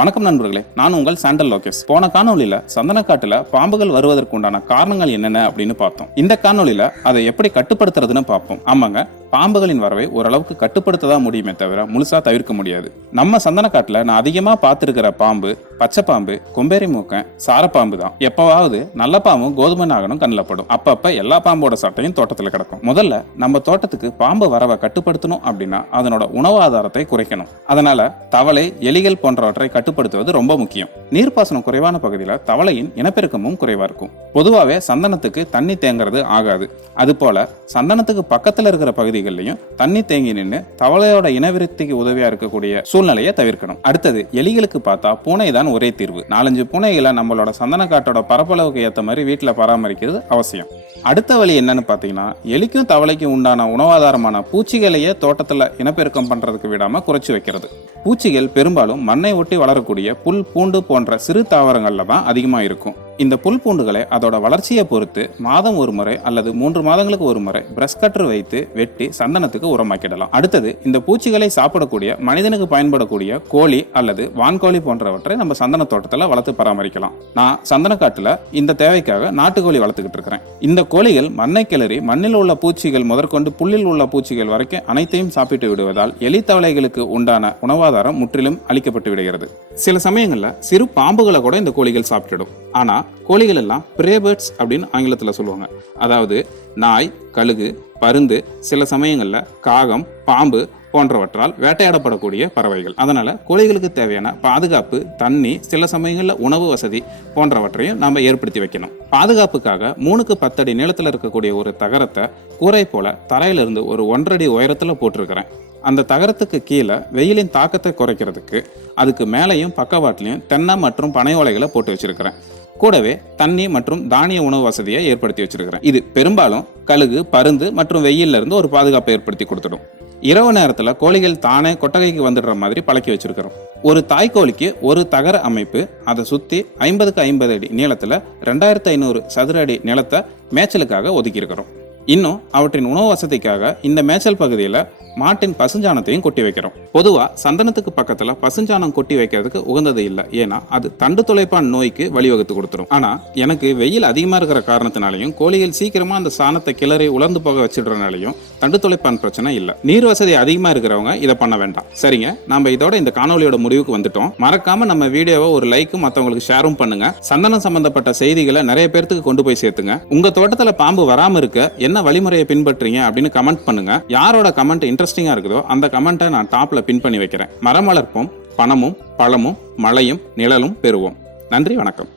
வணக்கம் நண்பர்களே, நான் உங்கள் சாண்டல் லோகேஷ். போன காணொலியில சந்தனக்காட்டுல பாம்புகள் வருவதற்கு உண்டான காரணங்கள் என்னென்ன அப்படின்னு பார்த்தோம். இந்த காணொலியில அதை எப்படி கட்டுப்படுத்துறதுன்னு பார்ப்போம். ஆமாங்க, பாம்புகளின் வரவை ஓரளவுக்கு கட்டுப்படுத்ததான் முடியுமே தவிர முழுசா தவிர்க்க முடியாது. நம்ம சந்தனக்காட்டுல நான் அதிகமா பார்த்திருக்கிற பாம்பு பச்சை பாம்பு, கொம்பேரி மூக்கன், சாரப்பாம்பு தான். எப்பவாவது நல்ல பாம்பும் கோதுமை நாகனும் கண்ணில் படும். அப்பப்ப எல்லா பாம்போட சட்டையும் தோட்டத்துல கிடக்கும். முதல்ல நம்ம தோட்டத்துக்கு பாம்பு வரவை கட்டுப்படுத்தணும் அப்படின்னா அதனோட உணவு ஆதாரத்தை குறைக்கணும். அதனால தவளை, எலிகள் போன்றவற்றை கட்டுப்படுத்துவது ரொம்ப முக்கியம். நீர்ப்பாசனம் குறைவான பகுதியில் தவளையின் இனப்பெருக்கமும் குறைவா இருக்கும். பொதுவாகவே சந்தனத்துக்கு தண்ணி தேங்குறது ஆகாது. அது போல சந்தனத்துக்கு பக்கத்துல இருக்கிற பகுதிகளிலையும் தண்ணி தேங்கி நின்று தவளையோட இனவிருத்திக்கு உதவியா இருக்கக்கூடிய சூழ்நிலையை தவிர்க்கணும். அடுத்தது, எலிகளுக்கு பார்த்தா பூனை தான் ஒரே தீர்வு. 4-5 பூனைகளை நம்மளோட சந்தன காட்டோட பரப்பளவுக்கு ஏற்ற மாதிரி வீட்டில் பராமரிக்கிறது அவசியம். அடுத்த வழி என்னன்னு பார்த்தீங்கன்னா, எலிக்கும் தவளைக்கும் உண்டான உணவாதாரமான பூச்சிகளையே தோட்டத்தில் இனப்பெருக்கம் பண்றதுக்கு விடாம குறைச்சி வைக்கிறது. பூச்சிகள் பெரும்பாலும் மண்ணை ஒட்டி வளரக்கூடிய புல், பூண்டு போன்ற சிறு தாவரங்கள்ல தான் அதிகமா இருக்கும். இந்த புல் பூண்டுகளை அதோட வளர்ச்சியை பொறுத்து மாதம் ஒரு முறை அல்லது 3 மாதங்களுக்கு ஒரு முறை பிரஷ் கட்டர் வைத்து வெட்டி சந்தனத்துக்கு உரமாக்கிடலாம். அடுத்தது, இந்த பூச்சிகளை சாப்பிடக்கூடிய மனிதனுக்கு பயன்படக்கூடிய கோழி அல்லது வான்கோழி போன்றவற்றை நம்ம சந்தன தோட்டத்தில் வளர்த்து பராமரிக்கலாம். நான் சந்தன காட்டுல இந்த தேவைக்காக நாட்டுக்கோழி வளர்த்துக்கிட்டு இருக்கிறேன். இந்த கோழிகள் மண்ணை கிளறி மண்ணில் உள்ள பூச்சிகள் முதற்கொண்டு புல்லில் உள்ள பூச்சிகள் வரைக்கும் அனைத்தையும் சாப்பிட்டு விடுவதால் எலி தவளைகளுக்கு உண்டான உணவாதாரம் முற்றிலும் அளிக்கப்பட்டு விடுகிறது. சில சமயங்கள்ல சிறு பாம்புகளை கூட இந்த கோழிகள் சாப்பிட்டுடும். ஆனா கோழிகள் எல்லாம் பிரே பேர்ட்ஸ் அப்படின்னு ஆங்கிலத்தில் சொல்லுவாங்க. அதாவது நாய், கழுகு, பருந்து, சில சமயங்கள்ல காகம், பாம்பு போன்றவற்றால் வேட்டையாடப்படக்கூடிய பறவைகள். அதனால கோழிகளுக்கு தேவையான பாதுகாப்பு, தண்ணி, சில சமயங்கள்ல உணவு வசதி போன்றவற்றையும் நாம ஏற்படுத்தி வைக்கணும். பாதுகாப்புக்காக 3க்கு 10 அடி நீளத்தில் இருக்கக்கூடிய ஒரு தகரத்தை கூரை போல தரையிலிருந்து ஒரு 1.5 அடி உயரத்துல போட்டிருக்கிறேன். அந்த தகரத்துக்கு கீழே வெயிலின் தாக்கத்தை குறைக்கிறதுக்கு அதுக்கு மேலையும் பக்கவாட்டிலையும் தென்னை மற்றும் பனை ஓலைகளை போட்டு வச்சிருக்கிறேன். கூடவே தண்ணி மற்றும் தானிய உணவு வசதியை ஏற்படுத்தி வச்சிருக்கிறேன். இது பெரும்பாலும் கழுகு, பருந்து மற்றும் வெயில்ல இருந்து ஒரு பாதுகாப்பை ஏற்படுத்தி கொடுத்துடும். இரவு நேரத்துல கோழிகள் தானே கொட்டகைக்கு வந்துடுற மாதிரி பழக்கி வச்சிருக்கிறோம். ஒரு தாய்க்கோழிக்கு ஒரு தகர அமைப்பு, அதை சுத்தி 50க்கு 50 அடி நீளத்துல 2500 சதுர அடி நிலத்தை மேய்ச்சலுக்காக ஒதுக்கி இருக்கிறோம். இன்னும் அவற்றின் உணவு வசதிக்காக இந்த மேய்ச்சல் பகுதியில மாட்டின் பசுஞ்சாணத்தையும் கொட்டி வைக்கிறோம். பொதுவா சந்தனத்துக்கு பக்கத்துல பசுஞ்சாணம் கொட்டி வைக்கிறதுக்கு உகந்தது இல்லை. ஏன்னா அது தண்டு துளைப்பான் நோய்க்கு வழிவகுத்து கொடுத்துரும். ஆனா எனக்கு வெயில் அதிகமா இருக்கிற காரணத்தினாலையும் கோழிகள் சீக்கிரமா அந்த சாணத்தை கிளறி உலர்ந்து போக வச்சிடுறதுனாலையும் தண்டு துளைப்பான் பிரச்சனை இல்லை. நீர் வசதி அதிகமா இருக்கிறவங்க இதை பண்ண வேண்டாம். சரிங்க, நம்ம இதோட இந்த காணொலியோட முடிவுக்கு வந்துட்டோம். மறக்காம நம்ம வீடியோவை ஒரு லைக்கும் மற்றவங்களுக்கு ஷேரும் பண்ணுங்க. சந்தனம் சம்பந்தப்பட்ட செய்திகளை நிறைய பேருக்கு கொண்டு போய் சேர்த்துங்க. உங்க தோட்டத்துல பாம்பு வராம இருக்க என்ன வழிமுறையை பின்பற்றீங்க அப்படின்னு கமெண்ட் பண்ணுங்க. யாரோட கமெண்ட் இன்ட்ரெஸ்டிங்கா இருக்குதோ அந்த கமெண்ட்டை நான் டாப்ல பின் பண்ணி வைக்கிறேன். மரம் வளர்ப்போம், பணமும் பழமும் மழையும் நிழலும் பெறுவோம். நன்றி, வணக்கம்.